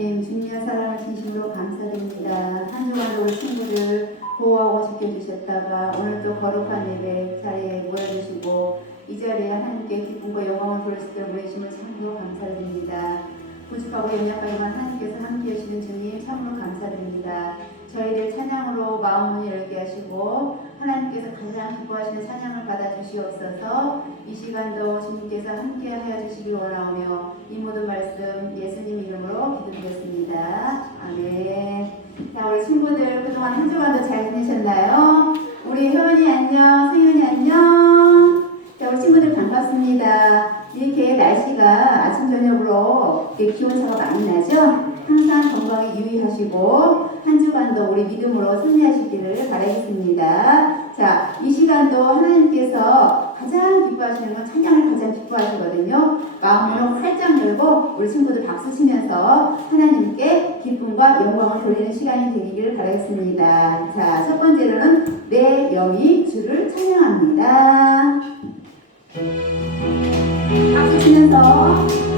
주님의 사랑을 진심으로 감사드립니다. 한 주간도 우리 친구들 보호하고 지켜주셨다가 오늘 또 거룩한 예배 자리에 모여주시고 이 자리에 하나님께 기쁨과 영광을 돌릴 수 있도록 모이심을 참으로 감사드립니다. 부족하고 연약하지만 하나님께서 함께 하시는 주님 참으로 감사드립니다. 저희를 찬양으로 마음문을 열게 하시고 하나님께서 가장 기뻐하시는 찬양을 받아주시옵소서. 이 시간도 주님께서 함께 하여 주시기 원하오며 이 모든 말씀 예수님 이름으로 기도드렸습니다. 아멘. 자, 우리 친구들 그동안 한 주간도 잘 지내셨나요? 우리 혜원이 안녕, 세윤이 안녕. 자, 우리 친구들 반갑습니다. 이렇게 날씨가 아침 저녁으로 기온차가 많이 나죠? 항상 건강에 유의하시고 한 주간도 우리 믿음으로 승리하시기를 바라겠습니다. 자, 이 시간도 하나님께서 가장 기뻐하시는 건 찬양을 가장 기뻐하시거든요. 마음으로 활짝 열고 우리 친구들 박수 치면서 하나님께 기쁨과 영광을 돌리는 시간이 되기를 바라겠습니다. 자, 첫 번째로는 내 영이 주를 찬양합니다. 박수 치면서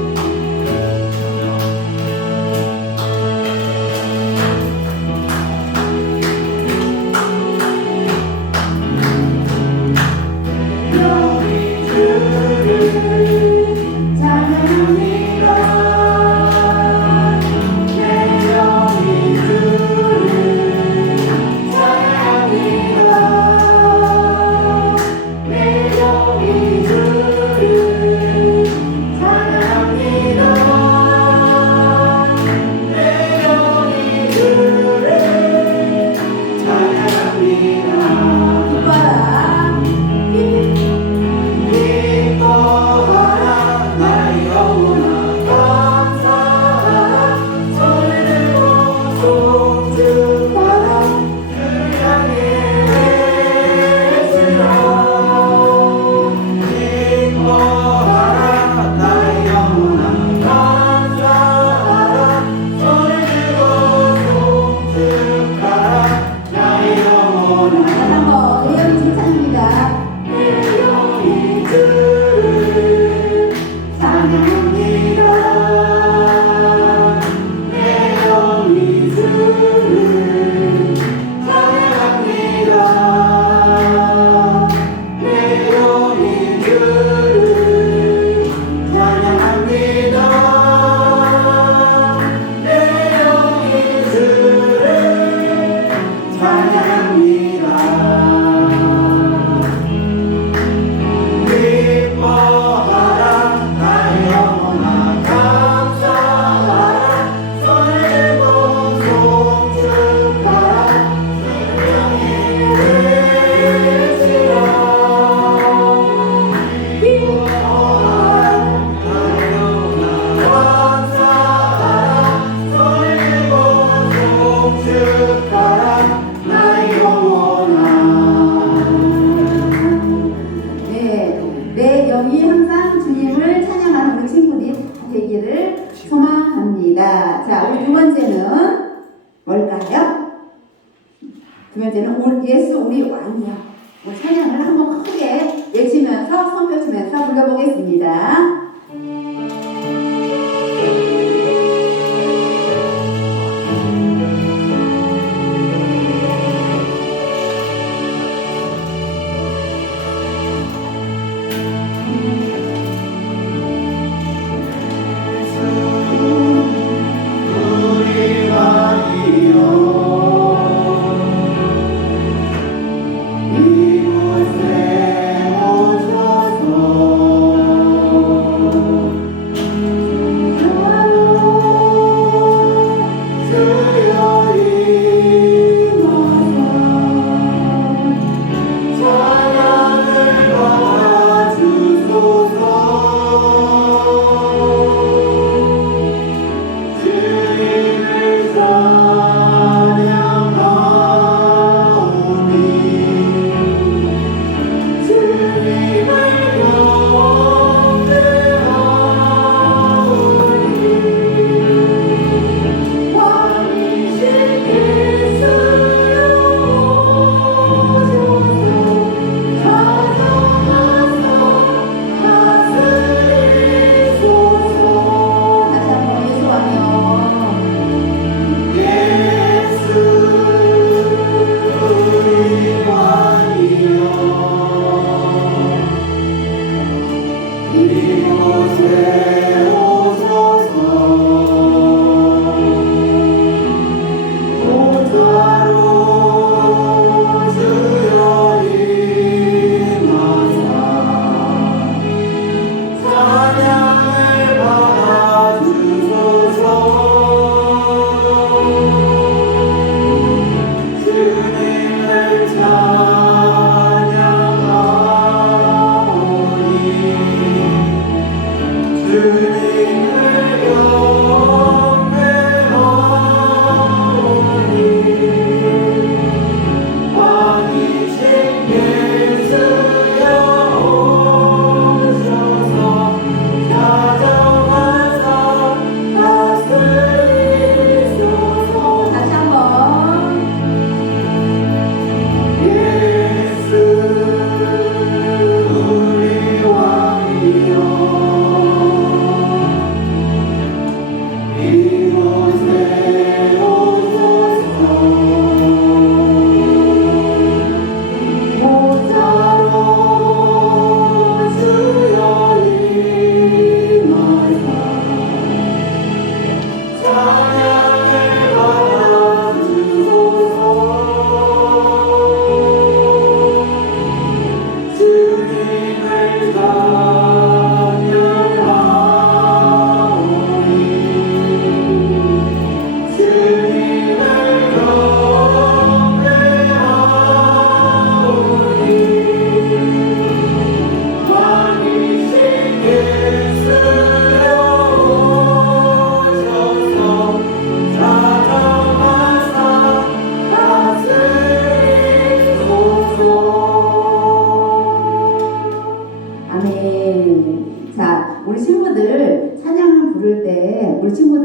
자, 우리 두 번째는 뭘까요? 두 번째는 예수 우리 왕이야. 찬양을 한번 크게 외치면서 손뼉 치면서 불러보겠습니다. 이곳에 오셔서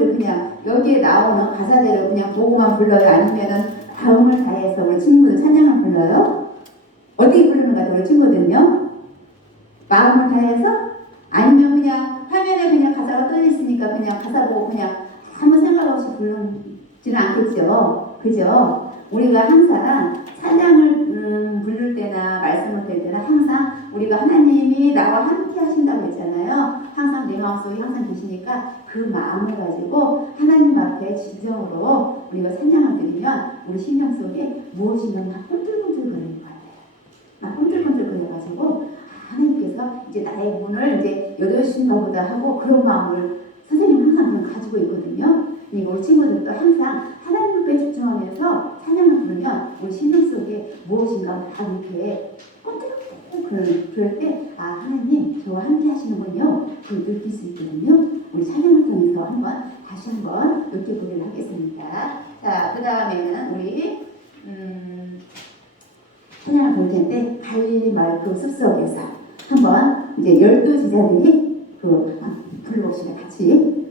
친구들 그냥 여기에 나오는 가사대로 그냥 보고만 불러요? 아니면은 마음을 다해서 우리 친구들 찬양을 불러요? 어떻게 부르는 것 같아요? 우리 친구들은요? 마음을 다해서? 아니면 그냥 화면에 그냥 가사가 떠 있으니까 그냥 가사 보고 그냥 아무 생각 없이 부르지는 않겠죠? 그죠? 우리가 항상 찬양을 부를 때나 말씀을 드릴 때나 항상 우리가 하나님이 나와 함께 하신다고 했잖아요. 항상 내 마음속에 항상 계시니까 그 마음을 가지고 하나님 앞에 진정으로 우리가 찬양을 드리면 우리 심령 속에 무엇인가 막 꿈틀꿈틀 거리는 것 같아요. 막 꿈틀꿈틀 거려가지고 하나님께서 이제 나의 문을 이제 열어주신가 보다 하고 그런 마음을 선생님 항상 가지고 있거든요. 그리고 우리 친구들도 항상 하나님 앞에 집중하면서 찬양을 부르면 우리 심령 속에 무엇인가 막 이렇게 꿈틀꿈틀 그럴 때 아 하나님 저와 함께 하시는군요. 그걸 느낄 수 있거든요. 우리 찬양을 통해서 다시 한번 느껴보기를 하겠습니다. 자, 그 다음에는 우리 찬양을 볼 텐데 갈릴리 마을 그 숲속에서 한번 이제 12제자들이 불러봅시다. 같이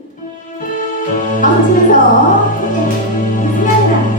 박수 치면서 승리하리라.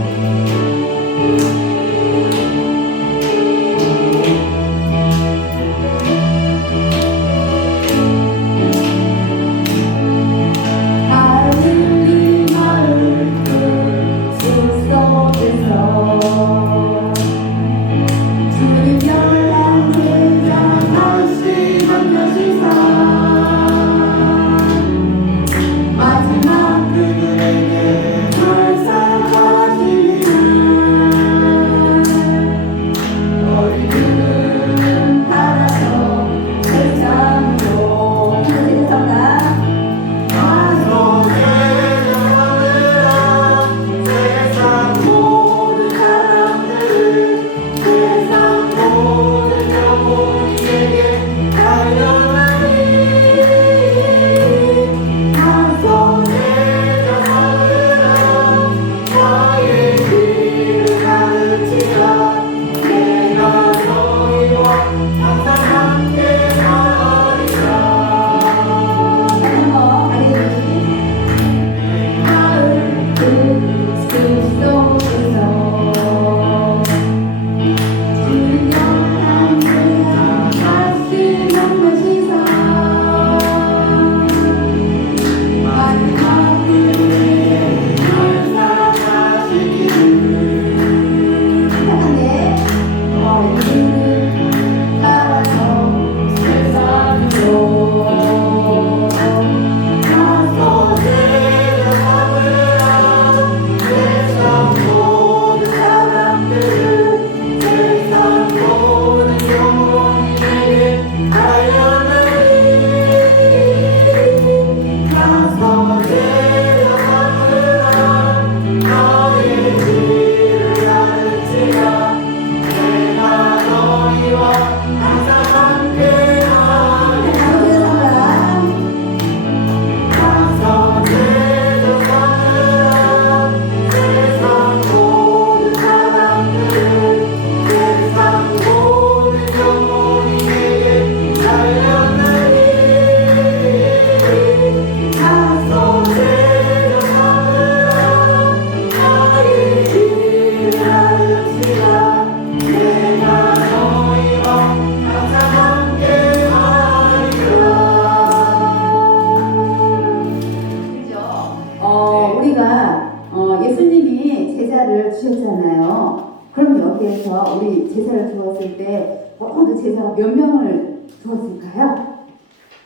예수님이 제자를 주셨잖아요. 그럼 여기에서 우리 제자를 주었을 때 그 제자가 몇 명을 주었을까요?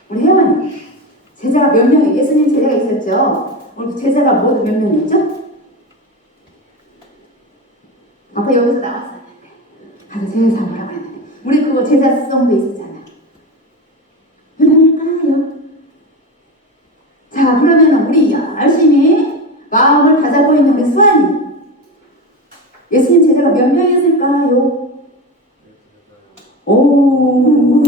우리 혜원이 제자가 몇 명이 예수님 제자가 있었죠? 우리 제자가 모두 몇 명이었죠? 아까 여기서 나왔었는데 가서 제자 뭐라고 했는데 우리 그거 제자 수송도 있었잖아요. 몇 명일까요? 자, 그러면 우리 열심히 마음을 다잡고 있는 우리 수아님, 예수님 제자가 몇 명이었을까요? 오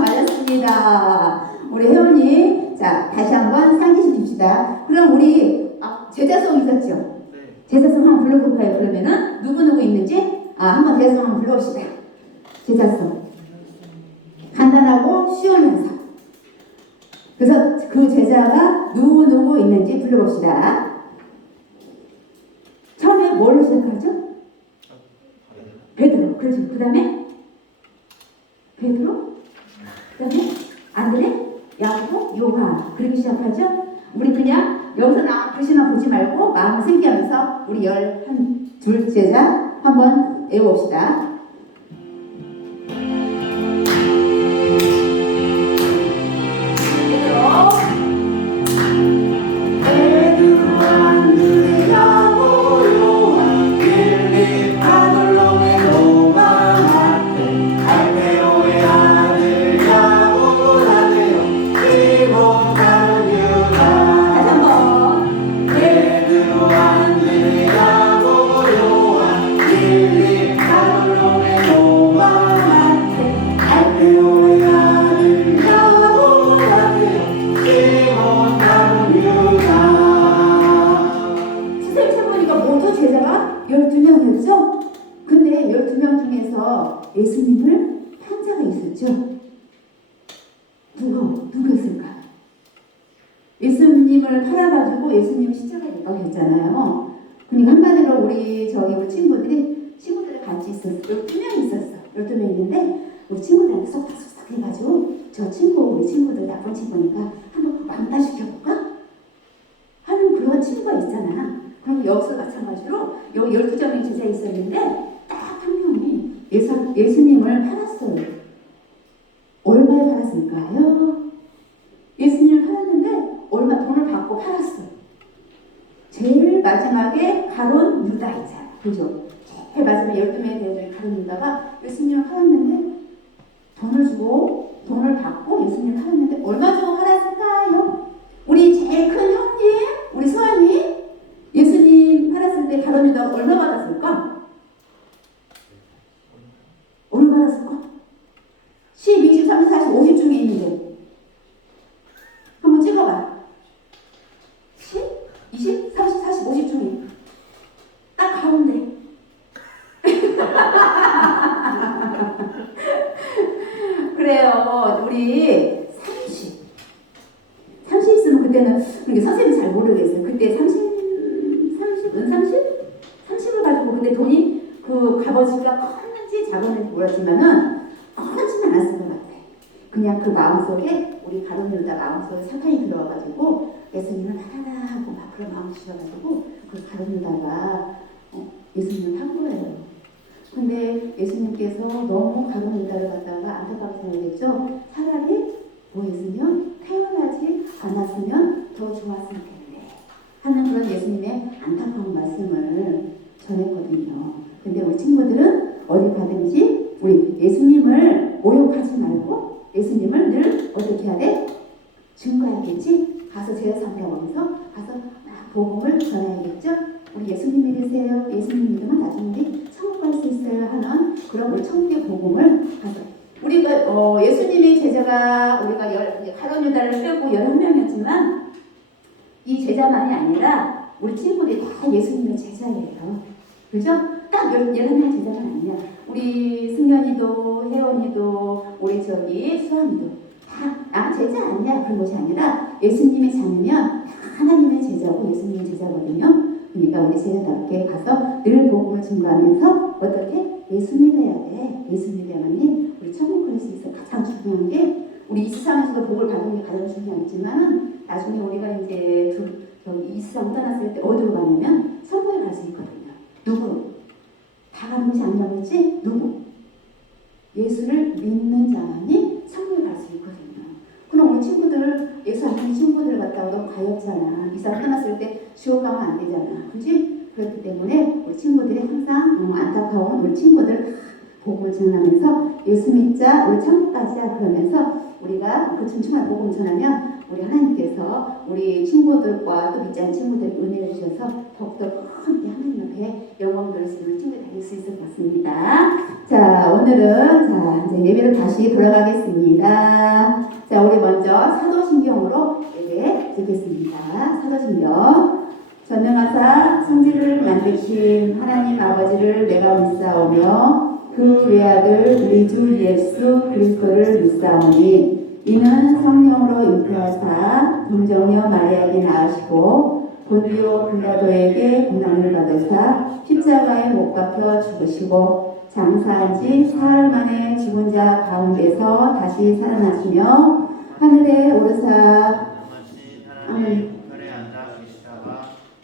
맞았습니다. 우리 혜원이 자 다시 한번 상기시킵시다. 그럼 우리 제자송 있었죠? 제자송 한번 불러볼까요? 그러면은 누구 있는지 한번 제자송 한번 불러봅시다. 제자송 간단하고 쉬우면서 그래서 그 제자가 누구 있는지 불러봅시다. 처음에 뭘로 시작하죠? 베드로. 그렇죠. 그 다음에 베드로, 그 다음에 안드레, 야고보, 요한. 그렇게 시작하죠? 우리 그냥 여기서 나온 글씨만 보지 말고 마음을 생기하면서 우리 12 제자 한번 외워봅시다. 예수님을 판 자가 있었죠. 누구였을까? 예수님을 팔아가지고 예수님 십자가에 못 가게 했잖아요. 그러니까 한마디로 우리 친구들이 같이 있었어. 12명 있었어. 12명 있는데 우리 친구들한테 쏙쏙쏙 해가지고 우리 친구들 나쁜 친구니까 한번 왕따 시켜볼까? 하는 그런 친구가 있잖아. 그럼 여기서 마찬가지로 여기 12명의 제자 있었는데 딱 한 명이 예수님을 팔았어요. 얼마에 팔았을까요? 예수님을 팔았는데 돈을 받고 팔았어요. 제일 마지막에 가론 유다 있잖아요. 그죠? 제일 마지막에 12명의 대장을 가론 유다가 예수님을 팔았는데 돈을 받고 예수님을 팔았는데 얼마 주고 팔았을까요? 우리 제일 큰 형님, 우리 서한이 예수님 팔았을 때 가론 유다가 얼마 받았을까? 얼마 받았을까? 10, 20, 30, 40, 50 중에 있는데 한번 찍어봐. 10, 20, 30, 40, 50 중에 딱 가운데. 그래요. 우리 30 있으면 그때는 선생님 잘 모르겠어요. 그때 30을 가지고 근데 돈이 그 값어치가 컸는지 작았는지 몰랐지만은 컸지는 않았을 것 같아. 그냥 그 마음속에 우리 가론 유다 마음속에 사탄이 들어와가지고 예수님을 팔아라 하고 막 그런 마음을 주셔가지고 그 가론 유다가 예수님을 판 거예요. 근데 예수님께서 너무 가론 유다를 갖다가 안타깝게 생각했죠. 차라리 뭐 했으면 태어나지 않았으면 더 좋았을 텐데 하는 그런 예수님의 안타까운 말씀을 전했거든요. 근데 우리 친구들은 어디 가든지 우리 예수님을 모욕하지 말고 예수님을 늘 어떻게 해야 돼? 증거해야겠지? 가서 제사상이라고 하면서 가서 막 복음을 전해야겠죠? 우리 예수님 믿으세요. 예수님 믿으면 나중에 천국 갈 수 있어요 하는 그런 우리 천국의 복음을 가서 우리가 예수님의 제자가 우리가 가론 유다를 빼고 11명이었지만 이 제자만이 아니라 우리 친구들이 다 예수님의 제자예요. 그죠? 딱 11명 제자가 아니야. 우리 승현이도 혜원이도 우리 수환이도 다 제자 아니야. 그런 것이 아니라 예수님의 자녀면 하나님의 제자고 예수님의 제자거든요. 그러니까 우리 제자답게 가서 늘 복음을 증거하면서 어떻게? 예수 믿어야 돼. 예수 믿어야만이 우리 천국 갈 수 있어. 가장 중요한 게 우리 이 세상에서도 복을 받는 게 가장 중요하지만 나중에 우리가 이제 이 세상 떠났을 때 어디로 가냐면 천국에 갈 수 있거든요. 누구? 다 가는 것이 아니라고 했지? 누구? 예수를 믿는 자만이 천국에 갈 수 있거든요. 그럼 우리 친구들, 예수 안 믿는 친구들 갖다가 너무 가엾잖아. 이 세상 떠났을 때 지옥 가면 안 되잖아. 그렇지? 그렇기 때문에 우리 친구들이 항상 안타까운 우리 친구들 복음을 전하면서 예수 믿자, 우리 천국 가자 그러면서 우리가 그 촘촘한 복음 전하면 우리 하나님께서 우리 친구들과 또 믿지 않는 친구들에게 은혜를 주셔서 더욱더 큰 하나님 앞에 영광 돌릴 수 있는 친구들이 될 수 있을 것 같습니다. 자, 오늘은 이제 예배로 다시 돌아가겠습니다. 자, 우리 먼저 사도신경으로 예배 드리겠습니다. 사도신경. 전능하사 천지를 만드신 하나님 아버지를 내가 믿사오며 그 외아들 우리 주 예수 그리스도를 믿사오니 이는 성령으로 잉태하사 동정녀 마리아에게 낳으시고 본디오 빌라도에게 고난을 받으사 십자가에 못 박혀 죽으시고 장사한 지 사흘 만에 죽은 자 가운데서 다시 살아나시며 하늘에 오르사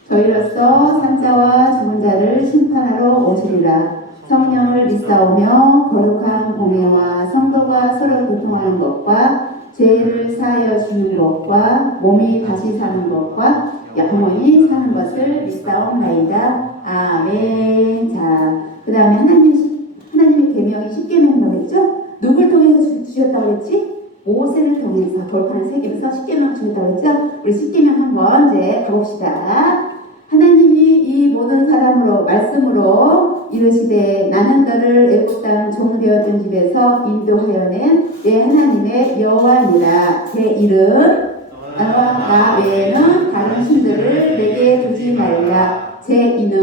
저희로서 산자와 죽은 자를 심판하러 오시리라. 성령을 믿사오며 거룩한 공예와 성도가 서로 교통하는 것과 죄를 사하여 주는 것과 몸이 다시 사는 것과 영원히 사는 것을 믿사옵나이다. 아멘. 자, 그 다음에 하나님의 계명이 십계명이라고 했죠? 누굴 통해서 주셨다고 했지? 모세를 통해서 거룩한 세계에서 십계명 주셨다고 했죠? 우리 십계명 한번 이제 가봅시다. 하나님이 이 모든 사람으로 말씀으로 이르시되 나는 너를 애굽 땅 종되었던 집에서 인도하여 낸 내 하나님의 여호와니라. 제 이름 너와 나 외에는 다른 신들을 내게 두지 말라. 제 이는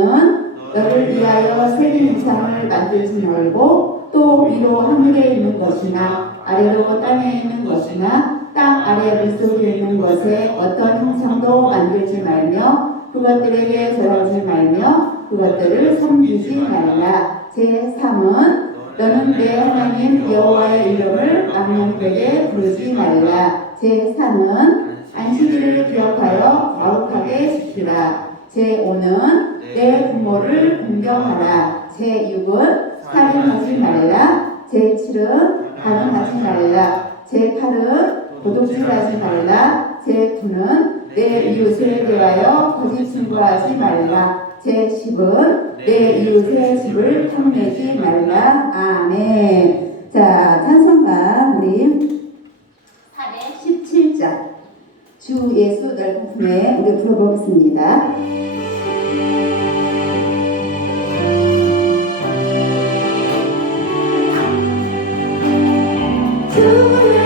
너를 위하여 새긴 우상을 만들지 말고 또 위로 하늘에 있는 것이나 아래로 땅에 있는 것이나 땅 아래 물속에 있는 것에 어떤 형상도 만들지 말며 그것들에게 절하지 말며 그것들을 섬기지 말라. 제3은 너는 내 하나님 여호와의 이름을 망령되게 부르지 말라. 제4는 안식일을 기억하여 거룩하게 지키라. 제5는 내 부모를 공경하라. 제6은 살인하지 말라. 제7은 간음하지 말라. 제8은 도둑질하지 말라. 제9는 내 이웃에 대하여 거짓 증거하지 말라. 제10은 내 이웃의 집을 탐내지 말라. 아멘. 자, 찬송가 우리 417장 주 예수 넓은 품에 우리 불러보겠습니다. 영원히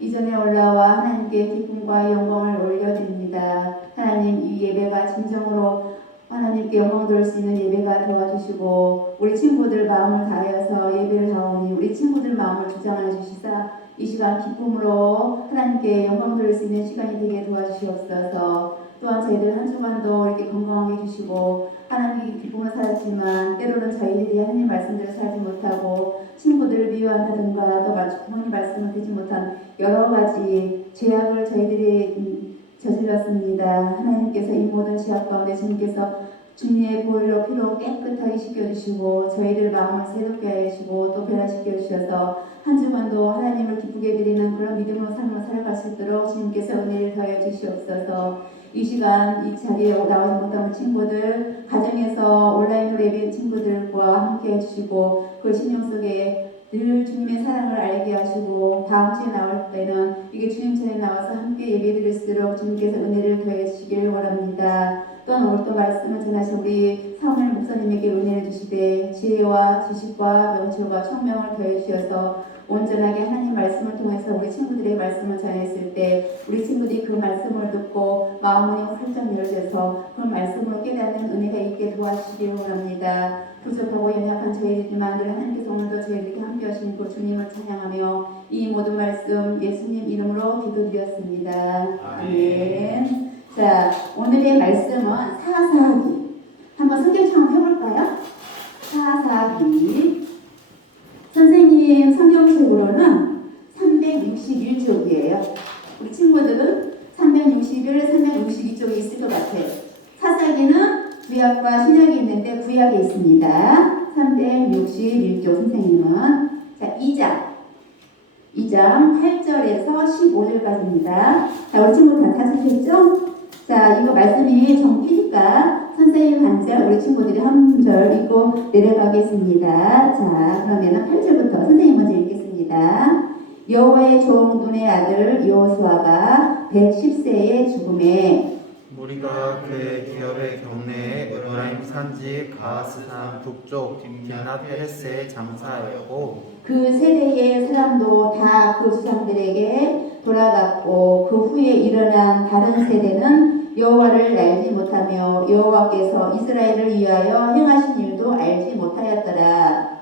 이전에 올라와 하나님께 기쁨과 영광을 올려드립니다. 하나님, 이 예배가 진정으로 하나님께 영광 돌릴 수 있는 예배가 도와주시고 우리 친구들 마음을 다하여서 예배를 하오니 우리 친구들 마음을 주장하여 주시사 이 시간 기쁨으로 하나님께 영광 돌릴 수 있는 시간이 되게 도와주시옵소서. 또한 저희들 한 주간도 이렇게 건강하게 해주시고 하나님께 기쁨을 살았지만 때로는 저희들이 하나님 말씀대로 살지 못하고 친구들을 미워한다든가 또 부모님 말씀을 듣지 못한 여러 가지 죄악을 저희들이 저질렀습니다. 하나님께서 이 모든 죄악 가운데 주님께서 주님의 보혈로 피로 깨끗하게 씻겨주시고 저희들 마음을 새롭게 하여 주시고 또 변화시켜 주셔서 한 주간도 하나님을 기쁘게 드리는 그런 믿음으로 삶을 살아갈 수 있도록 주님께서 은혜를 더해 주시옵소서. 이 시간 이 자리에 나오지 못하는 친구들 가정에서 온라인으로 예배한 친구들과 함께 해주시고 그 심령 속에 늘 주님의 사랑을 알게 하시고 다음 주에 나올 때는 이게 주님 전에 나와서 함께 예배드릴 수 있도록 주님께서 은혜를 더해 주시길 원합니다. 또한 오늘 또 말씀을 전하신 우리 사무엘 목사님에게 은혜를 주시되 지혜와 지식과 명철과 총명을 더해 주셔서 온전하게 하나님 말씀을 통해서 우리 친구들의 말씀을 전했을 때 우리 친구들이 그 말씀을 듣고 마음이 활짝 열려서 그 말씀으로 깨닫는 은혜가 있게 도와주시길 원합니다. 부족하고 연약한 저희들만 늘 하나님께서 오늘도 저희들에게 함께 하시고 주님을 찬양하며 이 모든 말씀 예수님 이름으로 기도드렸습니다. 아멘. 자, 오늘의 말씀은 사사기. 한번 성경처럼 해볼까요? 사사기. 선생님 성경책으로는 361쪽이에요. 우리 친구들은 361, 362쪽에 있을 것 같아요. 사사기는 구약과 신약이 있는데 구약에 있습니다. 361쪽 선생님은 자 2장 8절에서 15절까지입니다. 자, 우리 친구 다 찾으셨죠? 자, 이거 말씀이 좀 피니까 선생님 한 절, 우리 친구들이 한 절 읽고 내려가겠습니다. 자, 그러면 8절부터 선생님 먼저 읽겠습니다. 여호와의 종 눈의 아들 여호수아가 110세에 죽음에 무리가 그의 기업의 경내에 에브라임 산지 가스산 북쪽 딥낫 헤레스에 장사하였고 그 세대의 사람도 다 그 주상들에게 돌아갔고 그 후에 일어난 다른 세대는 여호와를 알지 못하며 여호와께서 이스라엘을 위하여 행하신 일도 알지 못하였더라.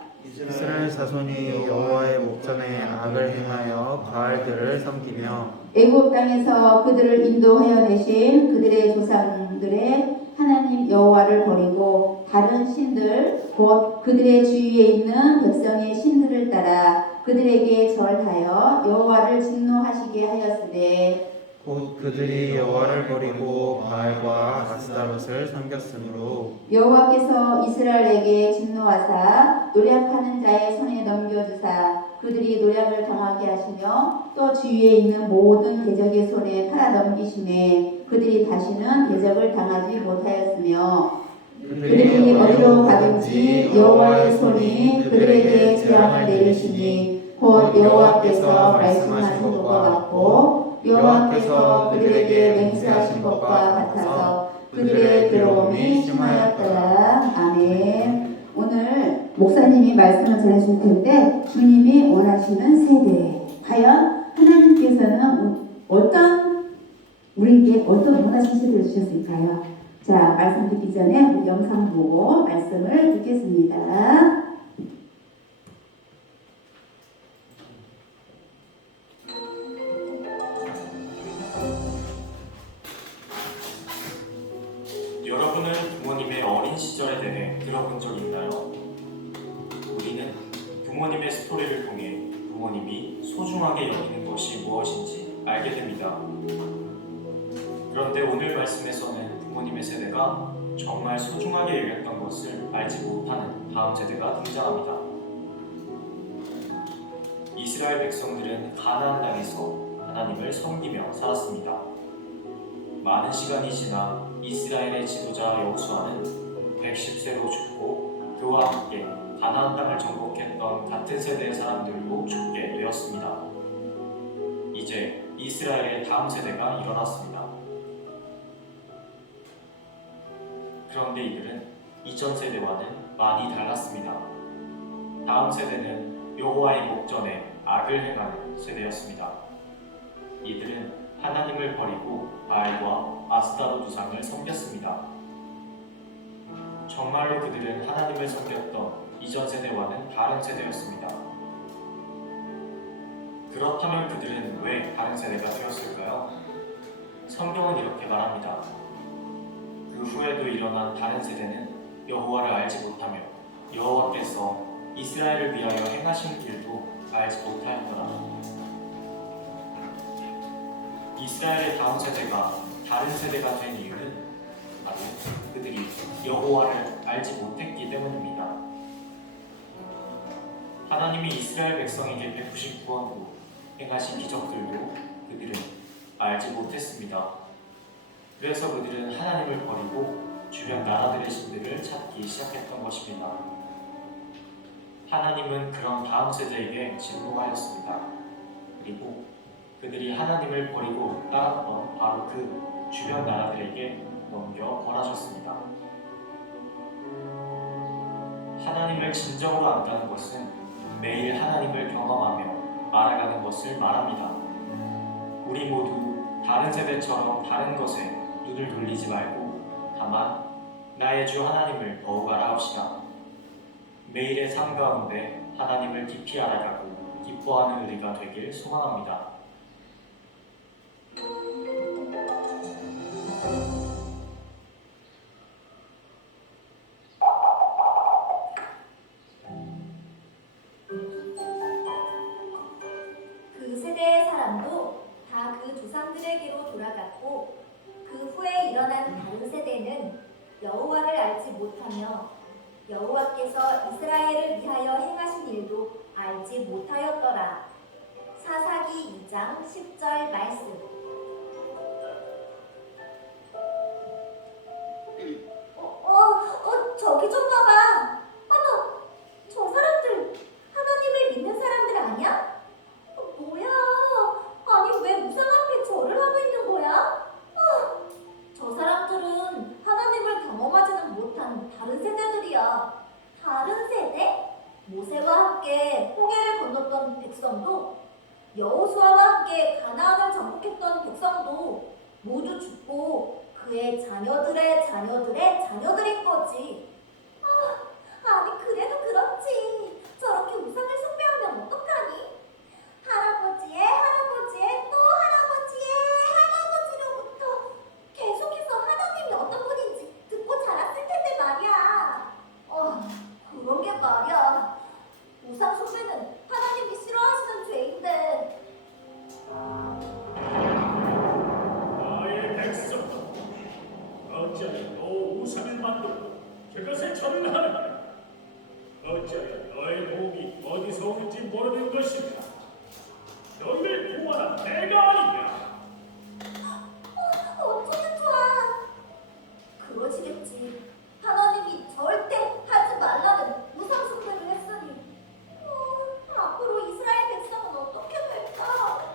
이스라엘 자손이 여호와의 목전에 악을 행하여 바알들을 섬기며 애굽 땅에서 그들을 인도하여 내신 그들의 조상들의 하나님 여호와를 버리고 다른 신들 곧 그들의 주위에 있는 백성의 신들을 따라 그들에게 절하여 여호와를 진노하시게 하였으되 곧 그들이 여호와를 버리고 바알과 아스타롯을 섬겼으므로 여호와께서 이스라엘에게 진노하사 노략하는 자의 손에 넘겨주사 그들이 노략을 당하게 하시며 또 주위에 있는 모든 대적의 손에 팔아 넘기심에 그들이 다시는 대적을 당하지 못하였으며 그들이 어디로 가든지 여호와의 손이 그들에게 재앙을 내리시니 곧 여호와께서 말씀하신 것과 같고 여호와께서 그들에게 맹세하신 것과 같아서 그들의 괴로움이 심하였더라. 아멘. 오늘 목사님이 말씀을 전해줄 텐데 주님이 원하시는 세대 과연 하나님께서는 우리에게 어떤 원하신 세대를 주셨을까요? 자, 말씀 듣기 전에 우리 영상 보고 말씀을 듣겠습니다. 여러분은 부모님의 어린 시절에 대해 들어본 적 있나요? 우리는 부모님의 스토리를 통해 부모님이 소중하게 여기는 것이 무엇인지 알게 됩니다. 그런데 오늘 말씀에서는 부모님의 세대가 정말 소중하게 여겼던 것을 알지 못하는 다음 세대가 등장합니다. 이스라엘 백성들은 가나안 땅에서 하나님을 섬기며 살았습니다. 많은 시간이 지나 이스라엘의 지도자 여호수아는 110세로 죽고 그와 함께 가나안 땅을 정복했던 같은 세대의 사람들도 죽게 되었습니다. 이제 이스라엘의 다음 세대가 일어났습니다. 그런데 이들은 이전 세대와는 많이 달랐습니다. 다음 세대는 여호와의 목전에 악을 행하는 세대였습니다. 하나님을 버리고 바알과 아스타롯 우상을 섬겼습니다. 정말로 그들은 하나님을 섬겼던 이전 세대와는 다른 세대였습니다. 그렇다면 그들은 왜 다른 세대가 되었을까요? 성경은 이렇게 말합니다. 그 후에도 일어난 다른 세대는 여호와를 알지 못하며 여호와께서 이스라엘을 위하여 행하신 일도 알지 못하였더라. 이스라엘의 다음 세대가 다른 세대가 된 이유는 바로 그들이 여호와를 알지 못했기 때문입니다. 하나님이 이스라엘 백성에게 베푸신 구원도 행하신 기적들도 그들은 알지 못했습니다. 그래서 그들은 하나님을 버리고 주변 나라들의 신들을 찾기 시작했던 것입니다. 하나님은 그런 다음 세대에게 진노하였습니다. 그리고 그들이 하나님을 버리고 따랐던 바로 그 주변 나라들에게 넘겨 벌하셨습니다. 하나님을 진정으로 안다는 것은 매일 하나님을 경험하며 알아가는 것을 말합니다. 우리 모두 다른 세대처럼 다른 것에 눈을 돌리지 말고 다만 나의 주 하나님을 더욱 알아갑시다. 매일의 삶 가운데 하나님을 깊이 알아가고 기뻐하는 우리가 되길 소망합니다. 그 세대의 사람도 다 그 조상들에게로 돌아갔고 그 후에 일어난 다른 세대는 여호와를 알지 못하며 여호와께서 이스라엘을 위하여 행하신 일도 알지 못하였더라. 사사기 2장 10절 말씀. 저기 좀 봐봐. 어머, 저 사람들 하나님을 믿는 사람들 아니야? 뭐야? 아니 왜 우상 앞에 절을 하고 있는 거야? 저 사람들은 하나님을 경험하지는 못한 다른 세대들이야. 다른 세대? 모세와 함께 홍해를 건넜던 백성도 여호수아와 함께 가나안을 정복했던 백성도 모두 죽고 그의 자녀들의 자녀들의 자녀들인 거지. 아니 그래도 그렇지. 저렇게 우상을 숭배하면 어떡하니? 할아버지의 할아버지의 또 할아버지의 할아버지로부터 계속해서 하나님이 어떤 분인지 듣고 자랐을 텐데 말이야. 그런 게 말이야. 우상 숭배는 하나님이 싫어하시는 죄인데. 나의 백성, 어찌하여 또 우상을 만들고 그것에 절을 하느냐? 어찌하여 너의 도움이 어디서 오는지 모르는 것인가? 너희를 구원한 내가 아니냐? 어쩌면 좋아. 그러시겠지. 하나님이 절대 하지 말라는 우상 숭배를 했으니 앞으로 이스라엘 백성은 어떻게 될까?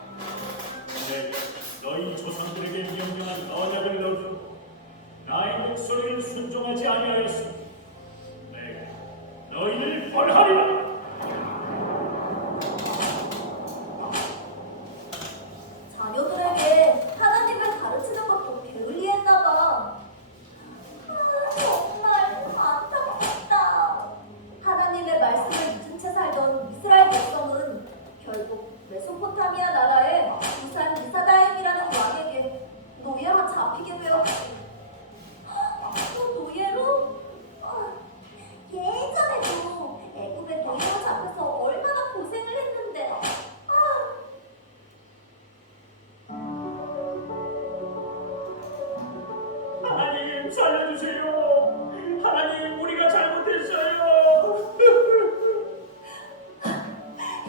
내가 너희 조상들에게 명령한 언약을 어기고 나의 목소리를 순종하지 아니하였으니 내가 너희를 벌하리라. 자녀들에게 하나님을 가르치는 것도 게을리했나 봐. 정말 안타깝다. 하나님의 말씀을 잊은 채 살던 이스라엘 백성은 결국 메소포타미아 나라의 부산 미사다임이라는 왕에게 노예로 잡히게 되었지. 또 노예로? 예전에도 애굽에 노예로 잡혀서 얼마나 고생을 했는데. 하나님 살려주세요. 하나님 우리가 잘못했어요.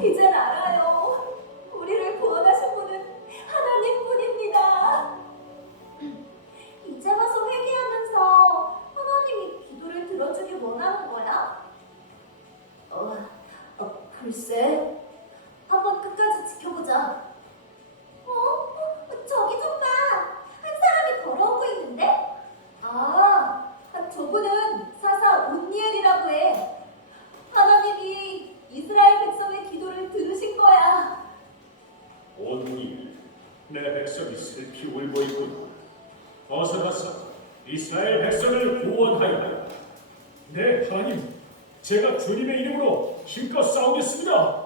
이젠 알아요. 우리를 구원하신 분은 하나님뿐입니다. 이제 와서 회개하면서 하나님이 기도를 들어주길 원하는 거야? 글쎄. 한번 끝까지 지켜보자. 저기 좀 봐. 한 사람이 걸어오고 있는데? 저분은 사사 내 백성이 슬피 울고 있구나. 어서 가서 이스라엘 백성을 구원하여 하라. 네, 하나님, 제가 주님의 이름으로 힘껏 싸우겠습니다.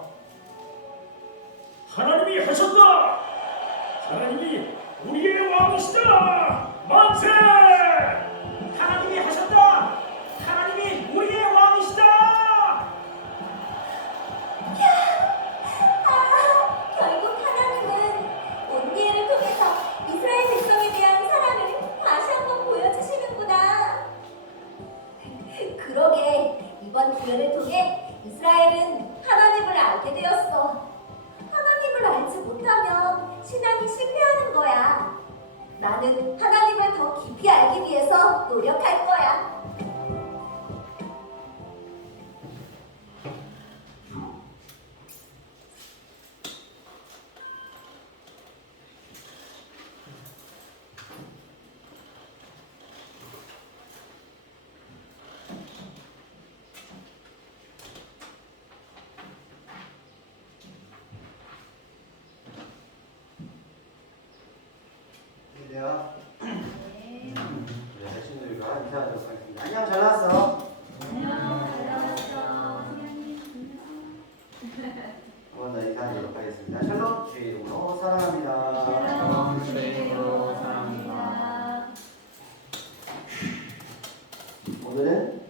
하나님이 하셨다. 하나님이 우리의 왕이시다. 만세! 하나님이 하셨다. 하나님이 우리의 왕이시다. 결국 하나님은 온니엘을 통해서 이스라엘 백성에 대한 사랑을 다시 한번 보여주시는구나. 그러게 이번 기회를 통해 이스라엘은 하나님을 알게 되었어. 하나님을 알지 못하면 신앙이 실패하는 거야. 나는 하나님을 더 깊이 알기 위해서 노력할 거야. 네요. 우리 아저씨들과 인사하도록 하겠습니다. 안녕, 잘 나왔어. 한번 더 인사하도록 하겠습니다. 샬롬, 주의 이름으로 사랑합니다. 주님으로 사랑합니다. 오늘은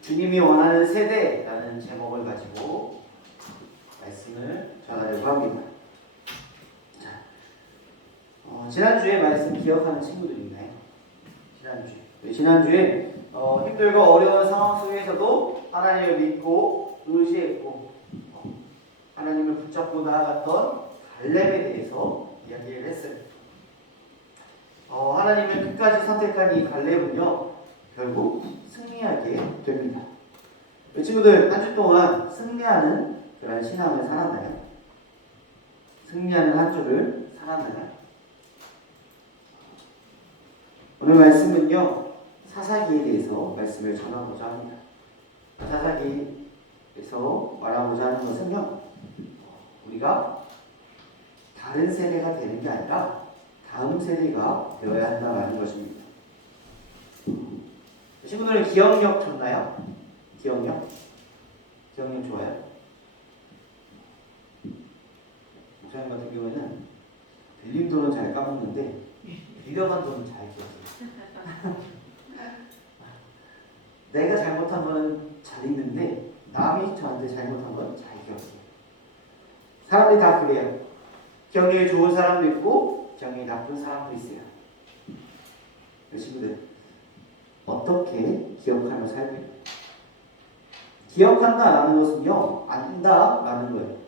주님이 원하는 세대라는 제목을 가지고 말씀을 전하려고 합니다. 자, 지난주에 말씀 기억하는 친구들 있나요? 지난주에 힘들고 어려운 상황 속에서도 하나님을 믿고 의지했고 하나님을 붙잡고 나아갔던 갈렙에 대해서 이야기를 했어요. 하나님을 끝까지 선택한 이 갈렙은요, 결국 승리하게 됩니다. 친구들, 한 주 동안 승리하는 그런 신앙을 살았나요? 승리하는 한 주를 살았나요? 오늘 말씀은요, 사사기에 대해서 말씀을 전하고자 합니다. 사사기에서 말하고자 하는 것은요, 우리가 다른 세대가 되는 게 아니라 다음 세대가 되어야 한다는 것입니다. 친구들은 기억력 좋나요? 기억력 좋아요? 목사님 같은 경우에는 들린 돈은 잘 까먹는데 빌려간 돈은 잘 기억해요. 내가 잘못한 거는 잘 있는데 남이 저한테 잘못한 건 잘 기억해요. 사람들이 다 그래요. 기억력이 좋은 사람도 있고 기억력이 나쁜 사람도 있어요. 친구들, 어떻게 기억하며 살까요? 기억한다라는 것은요, 안다라는 거예요.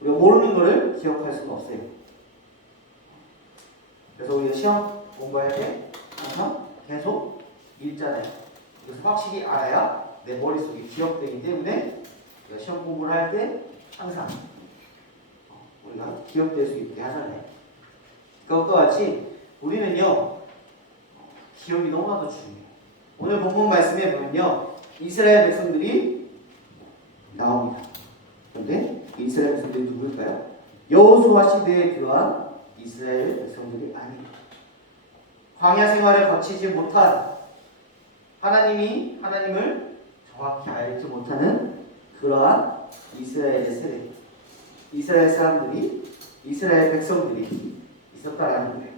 우리가 모르는 거를 기억할 수가 없어요. 그래서 우리가 시험 공부할 때 항상 계속 읽잖아요. 그래서 확실히 알아야 내 머릿속에 기억되기 때문에 우리가 시험 공부를 할 때 항상 우리가 기억될 수 있게 하잖아요. 그것과 같이 우리는요, 기억이 너무나도 중요해요. 오늘 본문 말씀에 보면요, 이스라엘 백성들이 나옵니다. 그런데 이스라엘 백성들이 누구일까요? 여호수아 시대에 들어간 이스라엘 백성들이 아닙니다. 광야 생활을 거치지 못한, 하나님을 정확히 알지 못하는 그러한 이스라엘의 세대, 이스라엘 사람들이, 이스라엘 백성들이 있었다라는 거예요.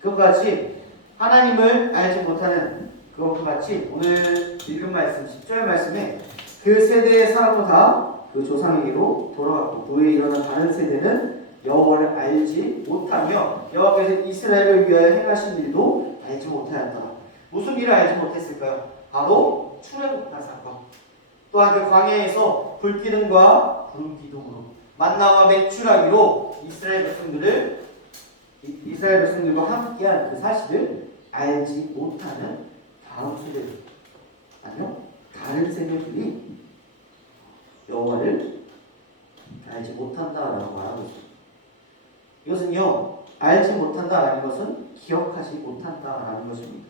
그것과 같이 하나님을 알지 못하는 그것과 같이 오늘 읽은 말씀 10절 말씀에 그 세대의 사람도 다 그 조상에게로 돌아갔고 그 후에 일어난 다른 세대는 여호와를 알지 못하며 여호와께서 이스라엘을 위하여 행하신 일도 알지 못하였더라. 무슨 일을 알지 못했을까요? 바로 출애굽한 사건. 또한 그 광야에서 불기둥과 구름기둥으로 만나와 맥주라기로 이스라엘 백성들과 함께한 그 사실을 알지 못하는 다음 세대들, 아니요, 다른 세대들이 여호와를 알지 못한다라고 말하고 있습니다. 이것은요, 알지 못한다라는 것은 기억하지 못한다라는 것입니다.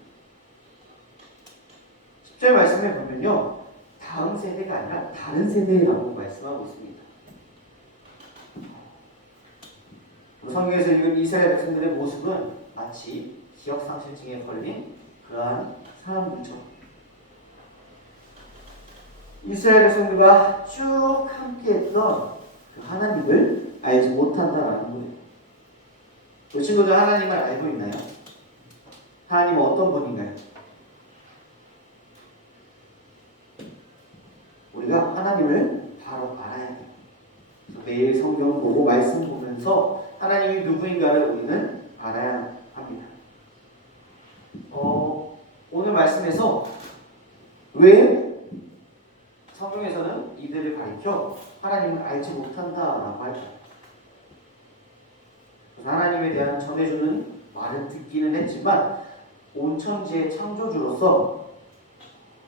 10절 말씀에 보면요, 다음 세대가 아니라 다른 세대라고 말씀하고 있습니다. 성경에서 읽은 이스라엘 백성들의 모습은 마치 기억상실증에 걸린 그러한 사람들처럼 이스라엘 백성들과 쭉 함께했던 그 하나님을 알지 못한다라는 거예요. 그 친구들 하나님을 알고 있나요? 하나님은 어떤 분인가요? 우리가 하나님을 바로 알아야 돼요. 매일 성경 보고 말씀 보면서 하나님이 누구인가를 우리는 알아야 합니다. 오늘 말씀에서 왜 성경에서는 이들을 가리켜 하나님을 알지 못한다라고 할까요? 하나님에 대한 전해주는 말은 듣기는 했지만 온 천지의 창조주로서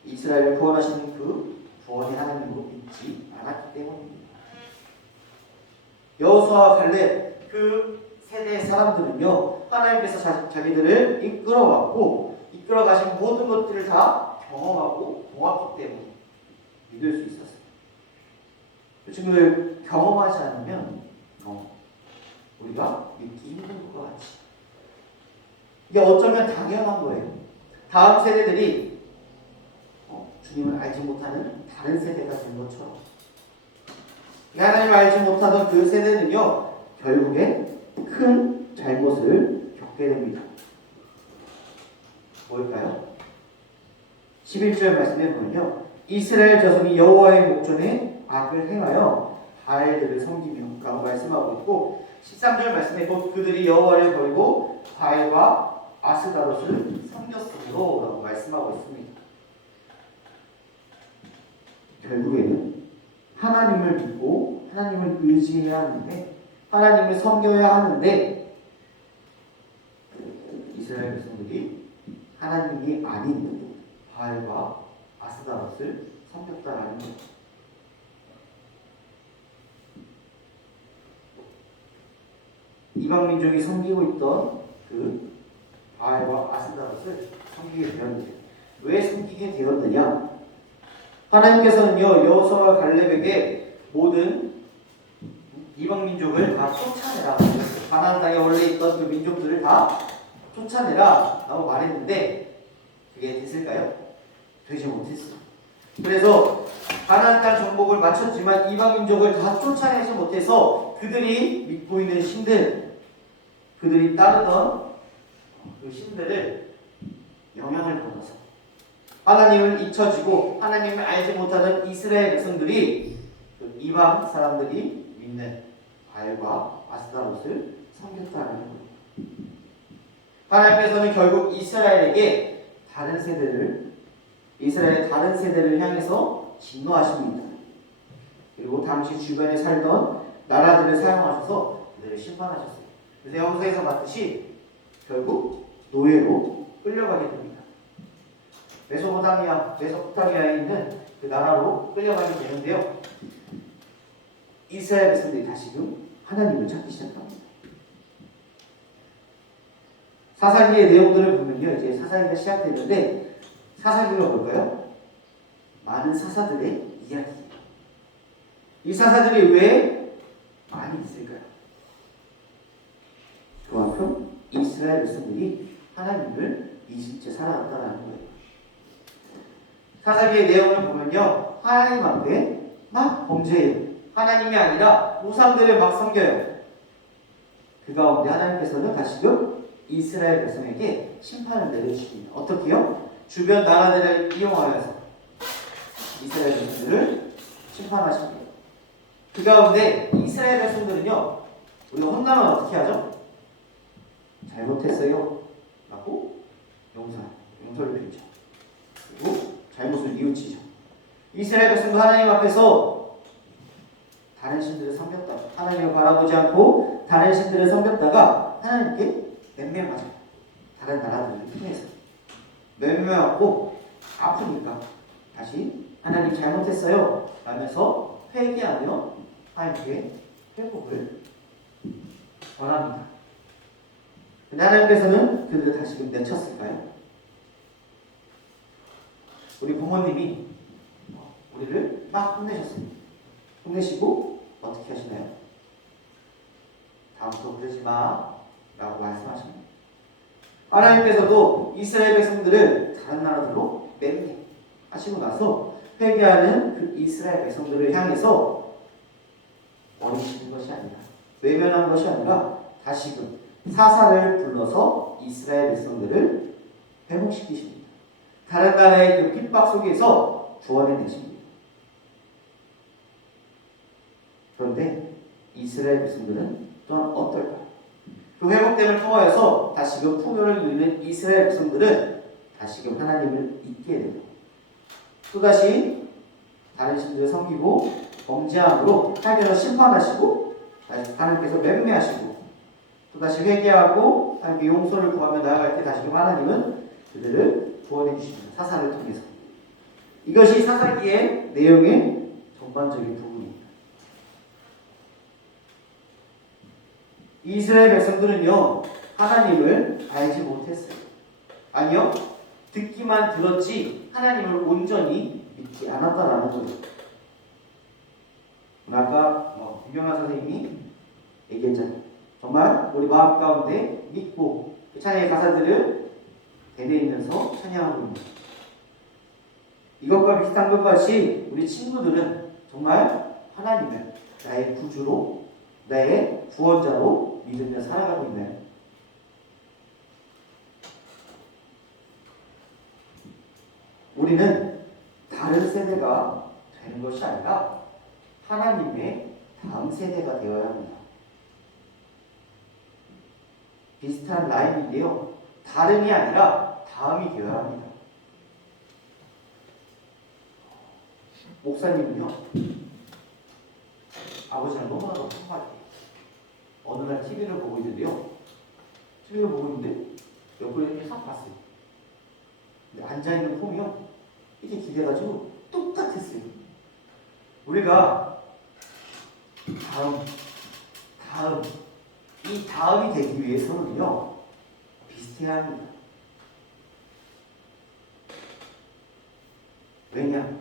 이스라엘을 구원하시는 그 구원의 하나님으로 믿지 않았기 때문입니다. 여호수아와 갈렙 그 세대의 사람들은요 하나님께서 자기들을 이끌어 가신 모든 것들을 다 경험하고 보았기 때문에 믿을 수 있었어요. 그 친구들 경험하지 않으면 우리가 믿기 힘든 것 같지. 이게 어쩌면 당연한 거예요. 다음 세대들이 주님을 알지 못하는 다른 세대가 된 것처럼 하나님을 알지 못하던 그 세대는요 결국에 큰 잘못을 겪게 됩니다. 뭘까요? 11절 말씀에 보면요 이스라엘 자손이 여호와의 목전에 악을 행하여 바알들을 섬기며 라고 말씀하고 있고 13절 말씀에 곧 그들이 여호와를 버리고 바알과 아스다롯을 섬겼으므로 라고 말씀하고 있습니다. 결국에는 하나님을 믿고 하나님을 의지해야 하는데 하나님을 섬겨야 하는데 이스라엘 백성들이 하나님이 아닌 바알과 아스다롯을 섬겼다라는 것. 이방 민족이 섬기고 있던 그 바알과 아스다롯을 섬기게 되었는데 왜 섬기게 되었느냐? 하나님께서는요 여호수아와 갈렙에게 모든 이방 민족을 다 쫓아내라. 가나안 땅에 원래 있던 그 민족들을 다 쫓아내라 라고 말했는데 그게 됐을까요? 되지 못했어요. 그래서 가나안 땅 정복을 마쳤지만 이방 민족을 다 쫓아내지 못해서 그들이 믿고 있는 신들, 그들이 따르던 그 신들을 영향을 받아서 하나님을 잊혀지고 하나님을 알지 못하는 이스라엘 백성들이 그 이방 사람들이 믿는 바알과 아스다롯을 섬겼다는 거예요. 하나님께서는 결국 이스라엘의 다른 세대를 향해서 진노하십니다. 그리고 당시 주변에 살던 나라들을 사용하셔서 그들을 심판하셨어요. 그래서 여호수아에서 봤듯이 결국 노예로 끌려가게 됩니다. 메소포타미아에 있는 그 나라로 끌려가게 되는데요. 이스라엘 백성들이 다시금 하나님을 찾기 시작합니다. 사사기의 내용들을 보면요, 이제 사사기가 시작되는데 사사기가 뭘까요? 많은 사사들의 이야기예요. 이 사사들이 왜 많이 있을까요? 그만큼 이스라엘 백성들이 하나님을 잊은 채 살아왔다는 거예요. 사사기의 내용을 보면요, 하나님 앞에 막 범죄해요. 하나님이 아니라 우상들을 막 섬겨요. 그 가운데 하나님께서는 다시금 이스라엘 백성에게 심판을 내려주십니다. 어떻게요? 주변 나라들을 이용하여서 이스라엘 백성들을 심판하십니다. 그 가운데 이스라엘 백성들은요, 우리가 혼나면 어떻게 하죠? 잘못했어요 라고 용서를 빌죠. 그리고 잘못을 뉘우치죠. 이스라엘 백성도 하나님 앞에서 다른 신들을 섬겼다. 하나님을 바라보지 않고 다른 신들을 섬겼다가 하나님께 맴매맞아요. 다른 나라들을 통해서 맴매맞고 아프니까 다시 하나님 잘못했어요 라면서 회개하며 하나님께 회복을 원합니다. 근데 하나님께서는 그들을 다시금 내쳤을까요? 우리 부모님이 우리를 막 혼내셨습니다. 혼내시고 어떻게 하시나요? 다음부터 그러지 마 라고 말씀하십니다. 하나님께서도 이스라엘 백성들을 다른 나라들로 맹세하시고 나서 회개하는 그 이스라엘 백성들을 향해서 버리시는 것이 아니라, 외면한 것이 아니라 다시금 사사를 불러서 이스라엘 백성들을 회복시키십니다. 다른 나라의 그 핍박 속에서 구원해내십니다. 그런데 이스라엘 백성들은 또한 어떨까요? 그 회복됨을 통하여서 다시금 풍요를 누리는 이스라엘 백성들은 다시금 하나님을 잊게 되고, 또다시 다른 신들을 섬기고 범죄함으로 하나님께서 심판하시고 다시 하나님께서 맹매하시고, 또다시 회개하고 하나님께 용서를 구하며 나아갈 때 다시금 하나님은 그들을 구원해 주십니다. 사사를 통해서. 이것이 사사기의 내용의 전반적인 부분입니다. 이스라엘 백성들은요, 하나님을 알지 못했어요. 아니요, 듣기만 들었지 하나님을 온전히 믿지 않았다라는 거예요. 아까 유명한 선생님이 얘기했잖아요. 정말 우리 마음 가운데 믿고 그 찬양의 가사들을 되뇌이면서 찬양하고 있는 거예요. 이것과 비슷한 것 같이 우리 친구들은 정말 하나님을 나의 구주로, 나의 구원자로 믿으며 살아가고 있나요? 우리는 다른 세대가 되는 것이 아니라 하나님의 다음 세대가 되어야 합니다. 비슷한 라인인데요, 다름이 아니라 다음이 되어야 합니다. 목사님은요, 아버지랑 너무나도 평화해요. 어느 날 TV를 보고 있는데요, TV를 보고 있는데 옆으로 이렇게 싹 봤어요. 근데 앉아있는 폼이요, 이렇게 기대가지고 똑같았어요. 우리가 이 다음이 되기 위해서는요, 비슷해야 합니다. 왜냐?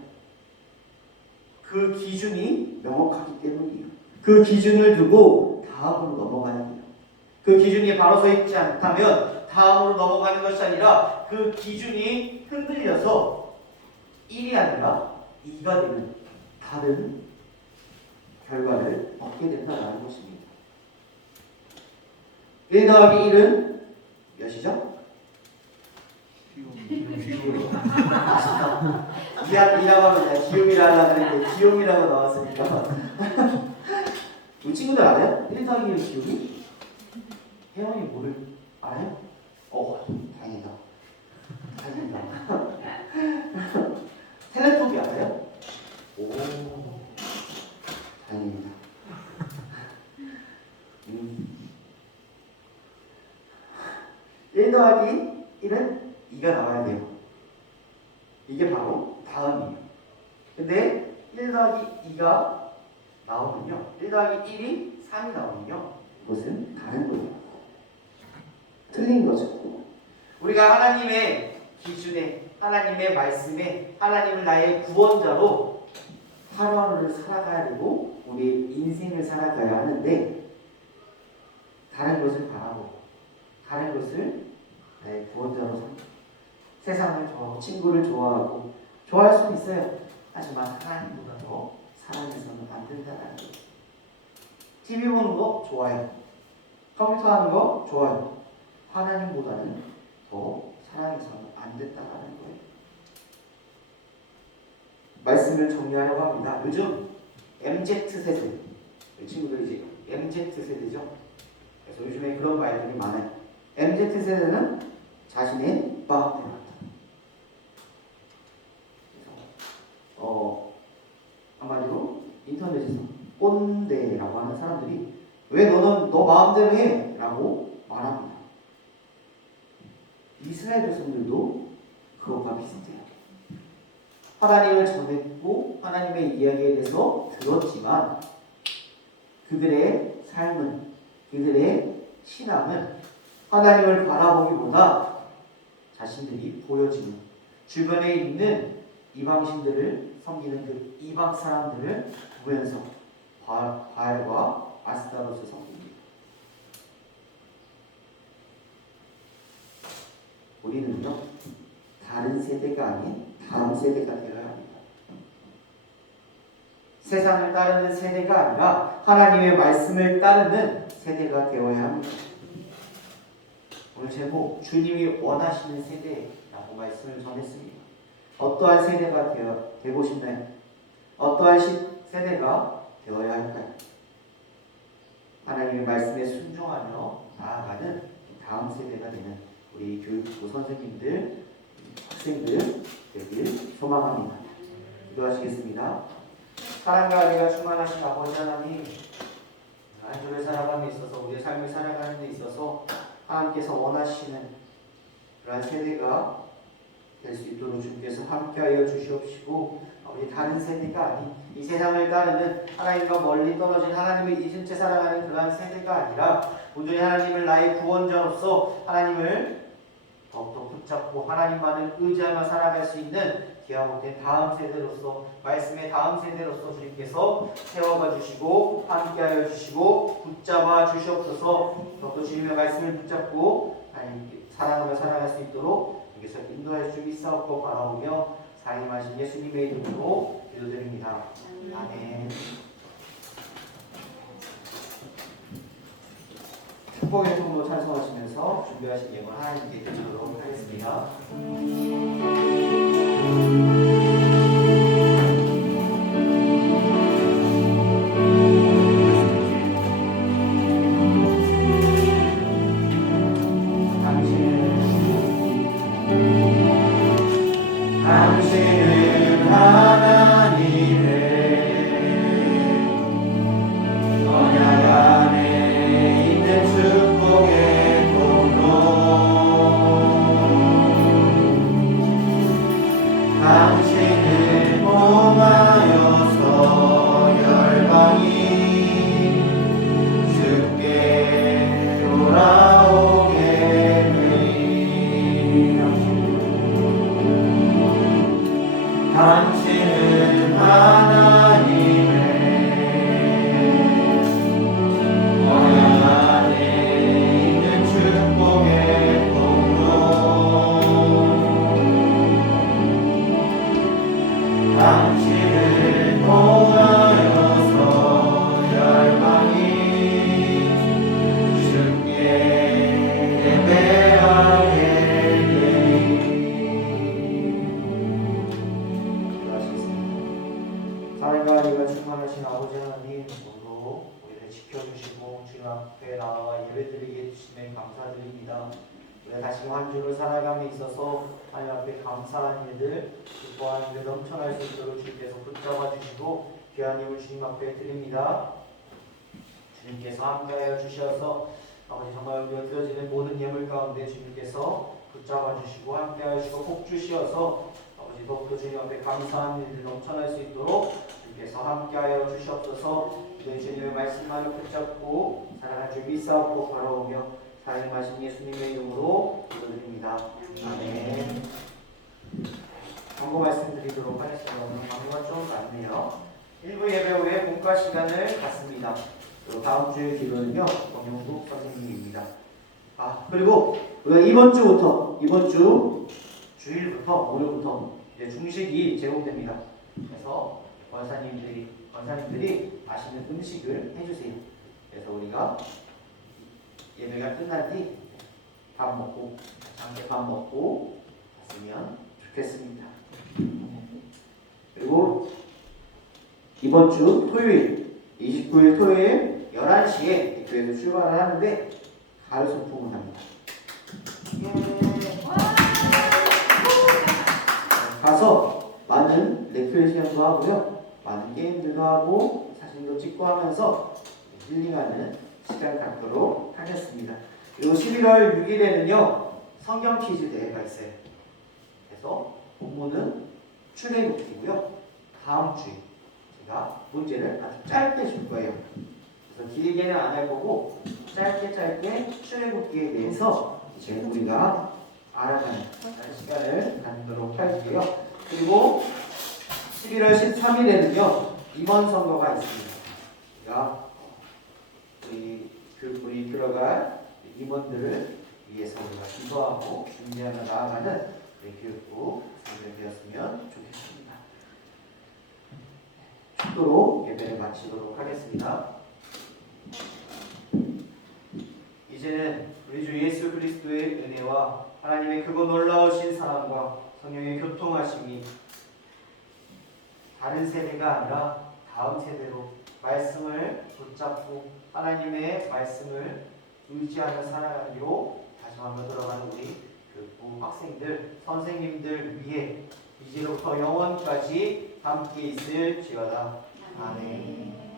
그 기준이 명확하기 때문이에요. 그 기준을 두고 다음으로 넘어가야 돼요. 그 기준이 바로 서 있지 않다면 다음으로 넘어가는 것이 아니라 그 기준이 흔들려서 1이 아니라 2가 되는 다른 결과를 얻게 된다는 것입니다. 1 더하기 1은 몇이죠? 아쉽다. 이라고 하면 기욤이라 하려고 했는데 기욤이라고 나왔으니까. 우리 친구들 알아요? 1 더하기 1은 기욤이? 혜원이 뭐를 알아요? 다행이다. 텔레토비 알아요? 오, 다행입니다. 1 더하기 1은 2가 나와야 돼요. 이게 바로 다음이에요. 근데 1 더하기 2가 나오면요, 1 더하기 1이 3이 나오면요, 그것은 다른 거예요. 틀린 거죠. 우리가 하나님의 기준에, 하나님의 말씀에, 하나님을 나의 구원자로 하루하루를 살아가야 되고 우리의 인생을 살아가야 하는데, 다른 것을 바라보고 다른 것을 나의 구원자로 삼고 세상을 좋아하고 친구를 좋아하고 좋아할 수도 있어요. 하지만 하나님보다 더 사랑해서는 안 된다는 거예요. TV 보는 거 좋아요. 컴퓨터 하는 거 좋아요. 하나님보다는 더 사랑해서는 안 된다는 거예요. 말씀을 정리하려고 합니다. 요즘 MZ세대, 친구들이 이제 MZ세대죠. 그래서 요즘에 그런 말들이 많아요. MZ세대는 자신의 마음대로 한다. 그래서 한마디로 인터넷에서 꼰대라고 하는 사람들이 왜 너는 너 마음대로 해? 라고 말합니다. 이스라엘 백성들도 그것과 비슷해요. 하나님을 전했고 하나님의 이야기에 대해서 들었지만 그들의 삶은, 그들의 신앙은 하나님을 바라보기보다 자신들이 보여지는 주변에 있는 이방신들을 섬기는 그 이방 사람들을 보면서 바알과 아스타롯을 섬깁니다. 다른 세대가 아닌 다음 세대가 되어야 합니다. 세상을 따르는 세대가 아니라 하나님의 말씀을 따르는 세대가 되어야 합니다. 오늘 제목 주님이 원하시는 세대라고 말씀을 전했습니다. 어떠한 세대가 되고 싶나요? 어떠한 세대가 되어야 할까요? 하나님의 말씀에 순종하며 나아가는 다음 세대가 되는 우리 교육부 선생님들, 학생들 되길 소망합니다. 기도하시겠습니다. 사랑과 은혜가 충만하신 아버지 하나님, 한 주를 살아감에 있어서 우리의 삶을 살아가는 데 있어서 하나님께서 원하시는 그러한 세대가 될 수 있도록 주님께서 함께하여 주시옵시고, 우리 다른 세대가 아닌 이 세상을 따르는 하나님과 멀리 떨어진 하나님을 잊은 채 살아가는 그러한 세대가 아니라 온전히 하나님을 나의 구원자로서 하나님을 더욱더 붙잡고 하나님만을 의지하며 살아갈 수 있는 기하복된 다음 세대로서, 말씀의 다음 세대로서 주님께서 세워가 주시고 함께하여 주시고 붙잡아 주시옵소서. 더욱더 주님의 말씀을 붙잡고 하나님께 사랑하며 살아갈 수 있도록 주님께서 인도하여 주시옵고 바라오며 사임하신 예수님의 이름으로 기도드립니다. 아멘. 축복의 통로 찬송하시면서 준비하신 예물 하나님께 드리도록 하겠습니다. 당신은 하나님의 언약 안에 있는 축복의 통로, 당신을 통하여서 열방이 주께 돌아오게 되리라. 당신은 하나님의 언약 안에 있는 축복의 통로, 당신을 통하여서 열방이 주께 예배하게 사랑과 은혜가 충만하신 아버지 하나님, 오늘도 우리를 지켜주시고 주님 앞에 나와 예배드리게 해주시면 감사드립니다. 우리가 다시금 한 주를 살아감에 있어서 하나님 앞에 감사한 일들, 기뻐하는 일들 넘쳐날 수 있도록 주님께서 붙잡아 주시고 귀한 힘을 주님 앞에 드립니다. 주님께서 함께하여 주셔서 아버지 정말 우리가 드려지는 모든 예물 가운데 주님께서 붙잡아 주시고 함께하여 주시고 복 주시어서 아버지 더욱더 주님 앞에 감사한 일들 넘쳐날 수 있도록 주님께서 함께하여 주시옵소서. 이제 주님의 말씀만을 붙잡고 살아갈 줄 믿사옵고 바라오며 사랑하신 예수님의 이름으로 기도드립니다. 아멘. 광고 말씀드리도록 하겠습니다. 오늘 광고가 좀 많네요. 1부 예배 후에 공과 시간을 갖습니다. 그리고 다음 주의 기도는요, 정영국 선생님입니다. 그리고 우리가 이번 주 주일부터 오늘부터 이제 중식이 제공됩니다. 그래서 권사님들이 맛있는 음식을 해주세요. 그래서 우리가 예배가 끝난 뒤 함께 밥 먹고 갔으면 좋겠습니다. 그리고 이번 주 토요일 29일 토요일 11시에 교회에서 출발을 하는데 가을 소풍을 합니다. 가서 많은 레크레이션도 하고요, 많은 게임들도 하고 사진도 찍고 하면서 힐링하는 시간 갖도록 하겠습니다. 그리고 11월 6일에는요 성경 퀴즈 대회가 있어요. 그래서 본문은 출애굽기고요. 다음 주에 제가 문제를 아주 짧게 줄 거예요. 그래서 길게는 안 할 거고 짧게 출애굽기에 대해서 이제 우리가 알아가는 시간을 갖도록 할게요. 그리고 11월 13일에는요 임원 선거가 있습니다. 우리가 우리 들어갈 임원들을 위해서 우리가 기도하고 준비하며 나아가는 우리 교육부 선생님이 되었으면 좋겠습니다. 축도로 예배를 마치도록 하겠습니다. 이제는 우리 주 예수 그리스도의 은혜와 하나님의 크고 놀라우신 사랑과 성령의 교통하심이 다른 세대가 아니라 다음 세대로 말씀을 붙잡고 하나님의 말씀을 의지하며 살아가기로 다짐하며 들어가는 우리 교육부 학생들, 선생님들 위해 이제로부터 영원까지 함께 있을지어다. 아멘.